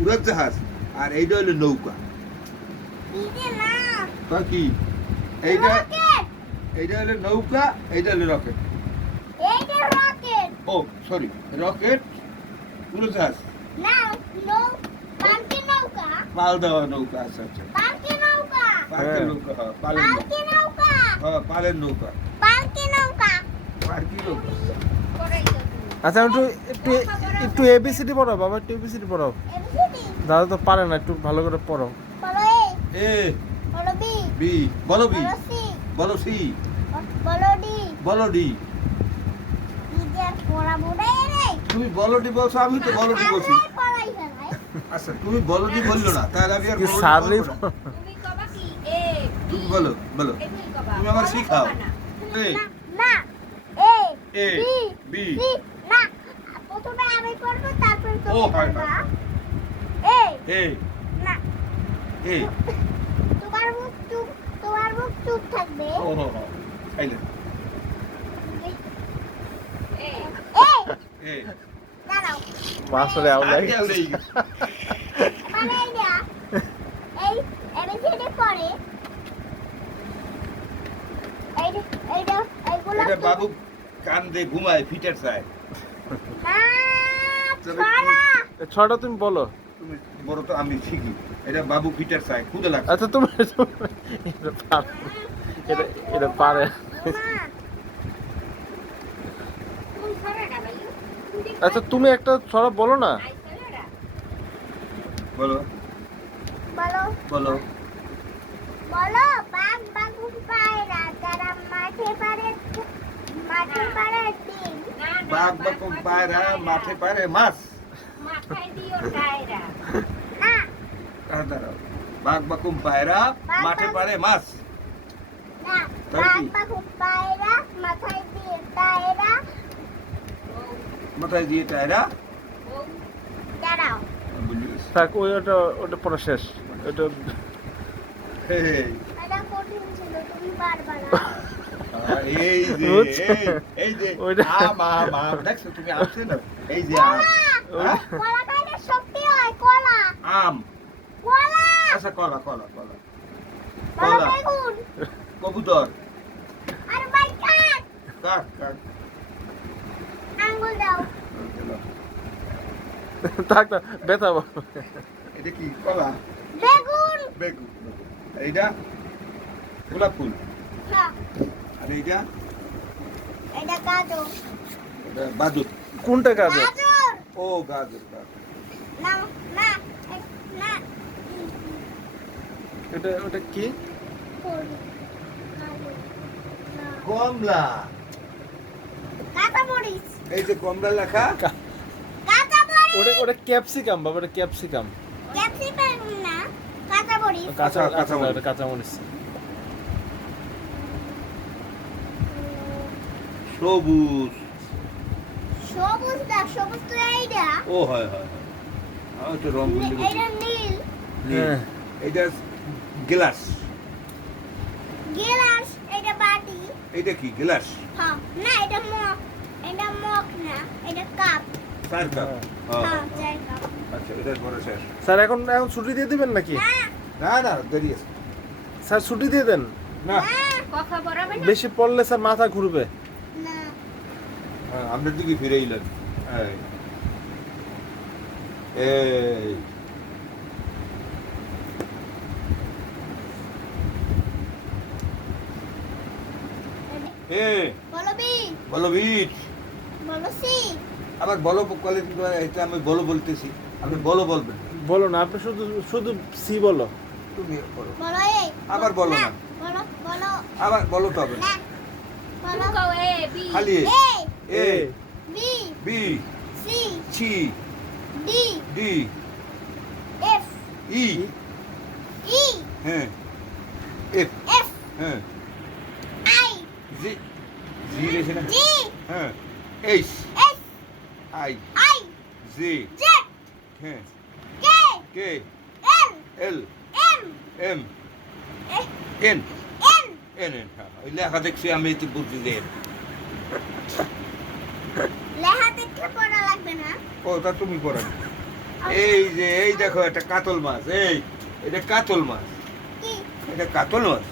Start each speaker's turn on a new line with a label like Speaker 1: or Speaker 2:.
Speaker 1: উড়োজাহাজ আর এইটা হলো নৌকা।
Speaker 2: না
Speaker 1: কি? এইটা এইটা হলো নৌকা এইটা হলো রকেট ও সরি রকেট উড়োজাহাজ
Speaker 2: না নৌ পালকি নৌকা।
Speaker 1: পাল দেওয়া নৌকা আচ্ছা আচ্ছা।
Speaker 2: পালকি নৌকা।
Speaker 3: হ্যাঁ।
Speaker 1: নৌকা হ্যাঁ পালের নৌকা।
Speaker 2: পালকি নৌকা।
Speaker 1: হ্যাঁ পালের নৌকা।
Speaker 2: পালকি নৌকা।
Speaker 1: পার্কি নৌকা।
Speaker 3: আচ্ছা একটু একটু একটু এবিসিডি পড়াও বাবা একটু এবিসিডি পড়াও। দাদা তো পারে না একটু ভালো করে পড়াও।
Speaker 2: এ।
Speaker 1: এ
Speaker 2: বি
Speaker 1: বি বলো বি
Speaker 2: বলো সি
Speaker 1: বলো
Speaker 2: ডি
Speaker 1: বলো ডি তুমি বলো ডি বলছো আমি তো বলো ডি বলছি। আচ্ছা তুমি বলো ডি বলল না তাহলে আমি আর বলো
Speaker 3: সারলি
Speaker 4: তুমি কবা কি? এ
Speaker 1: তুমি বলো বলো। তুমি আমার শিখাও।
Speaker 2: না। A.
Speaker 1: A
Speaker 2: B
Speaker 1: B
Speaker 2: C না প্রথমে আমি পড়ব তারপর
Speaker 1: ও, হয়, হয়।
Speaker 2: এ না।
Speaker 1: এ
Speaker 2: তোমার মুখ চুপ তোমার মুখ চুপ থাকবে।
Speaker 1: ও হো হো। খাইলে
Speaker 4: এ
Speaker 2: এ
Speaker 1: এ
Speaker 2: দাঁড়াও।
Speaker 3: মাসরে আউলাই
Speaker 1: আগে
Speaker 2: মানে এইটা এই এবিসিডি পড়ে এইটা এইটা এইগুলো
Speaker 1: এটা বাবু কান দিয়ে ঘুমায় ফিটার চায়
Speaker 2: না
Speaker 3: ছটা তুমি বলো।
Speaker 1: তুমি বড় তো আমি শিখি। এটা বাবু ফিটার চায় খুদে লাগছে।
Speaker 3: আচ্ছা তুমি এটা পারে। এটা এটা পারে। আচ্ছা তুমি একটা ছড়া বলো না।
Speaker 1: বলো।
Speaker 2: বলো।
Speaker 1: বলো।
Speaker 2: বলো বাঘ বাঘু পায়রা তারা মাঠে পারে
Speaker 1: বাঘ বাকু পায়রা মাঠে পারে মাছ। দাঁড়াও বাঘ বাকুম পায়রা মাঠে পারে মাছ।
Speaker 2: মাথায় দিয়ে টায়রা।
Speaker 3: থাক ওই ওটা ওটা পড়া শেষ। ওটা
Speaker 1: এই যে? এই- এই যে আম আম আম দেখছ তুমি আসছে না এই যে আম
Speaker 2: কলা খাইলে শক্তি হয় কলা
Speaker 1: আম
Speaker 2: কলা
Speaker 1: আচ্ছা কলা কলা কলা কলা। কবুতর
Speaker 2: আর ভাই কাক
Speaker 1: কাক কাক
Speaker 2: আঙ্গুল দাও
Speaker 3: থাক না ব্যথা।
Speaker 1: এটা কি কলা
Speaker 2: বেগুন
Speaker 1: বেগুন এইটা গোলাপ ফুল
Speaker 2: না
Speaker 1: আর এইটা
Speaker 2: এটা গাজর।
Speaker 1: এটা বাদুর
Speaker 3: কোনটা
Speaker 2: গাজর?
Speaker 1: ও গাজর গাজর।
Speaker 2: না না না।
Speaker 3: এটা ওটা কি?
Speaker 1: কমলা। এই যে কমলা লেখা।
Speaker 3: ওটা ওটা ক্যাপসিকাম বাবা ওটা ক্যাপসিকাম।
Speaker 2: ক্যাপসিকাম না কাঁচা মরিচ।
Speaker 3: কাঁচা
Speaker 1: কাঁচা- কাঁচা মরিচ।
Speaker 3: ওটা কাঁচা মরিচ
Speaker 1: সবুজ।
Speaker 2: সবুজ না সবুজ তো এইটা।
Speaker 1: ও হয় হয় হয়। তো রং
Speaker 2: এইটা নীল।
Speaker 3: হ্যাঁ।
Speaker 1: এইটা গ্লাস।
Speaker 2: গিলাস এটা বাটি।
Speaker 1: এইটা কি গ্লাস?
Speaker 2: হ্যাঁ না এটা মগ। এটা মগ না এটা কাপ।
Speaker 1: চার কাপ।
Speaker 3: হ্যাঁ।
Speaker 2: হ্যাঁ চার কাপ।
Speaker 1: আচ্ছা এটা পরে শেষ।
Speaker 3: স্যার এখন এখন ছুটি দিয়ে দিবেন নাকি?
Speaker 2: না।
Speaker 1: না না দেরি আছে।
Speaker 3: স্যার ছুটি দিয়ে দেন।
Speaker 1: না।
Speaker 2: না।
Speaker 4: কথা বরাবে না।
Speaker 3: বেশি পড়লে স্যার মাথা ঘুরবে।
Speaker 1: হ্যাঁ, আপনার দিকে ফিরে এলেন এই।
Speaker 2: বলো
Speaker 1: আবার বলো কোয়ালিটি এটা আমি বলো বলতেছি। আপনি বলো বলবেন।
Speaker 3: বলো না আপনি শুধু শুধু সি বলো।
Speaker 1: তুমি বলো।
Speaker 2: বলো
Speaker 1: আবার বলো না।
Speaker 2: বলো বলো।
Speaker 1: আবার বলো তো হবে
Speaker 2: না বলো।
Speaker 4: তুমি কও এ বি
Speaker 1: খালি
Speaker 2: A
Speaker 1: A
Speaker 2: B
Speaker 1: B
Speaker 2: C
Speaker 1: C
Speaker 2: D
Speaker 1: D
Speaker 2: F
Speaker 1: E
Speaker 2: E
Speaker 1: হ্যাঁ এফ
Speaker 2: এফ
Speaker 1: হ্যাঁ
Speaker 2: আই
Speaker 1: জি জি রেখে না
Speaker 2: জি
Speaker 1: হ্যাঁ H
Speaker 2: S
Speaker 1: I
Speaker 2: I
Speaker 1: G
Speaker 2: Z
Speaker 1: হ্যাঁ
Speaker 2: K
Speaker 1: K
Speaker 2: L
Speaker 1: L
Speaker 2: M
Speaker 1: M
Speaker 2: A
Speaker 1: N
Speaker 2: N
Speaker 1: N N হ্যাঁ ওই লেখা দেখছি আমি তো বুঝতে দেয়
Speaker 2: লেখা দেখে পড়া লাগবে না?
Speaker 1: ও তা তুমি পড়ান এই যে এই দেখো একটা কাতল মাছ এই এটা কাতল মাছ। এটা কাতল মাছ।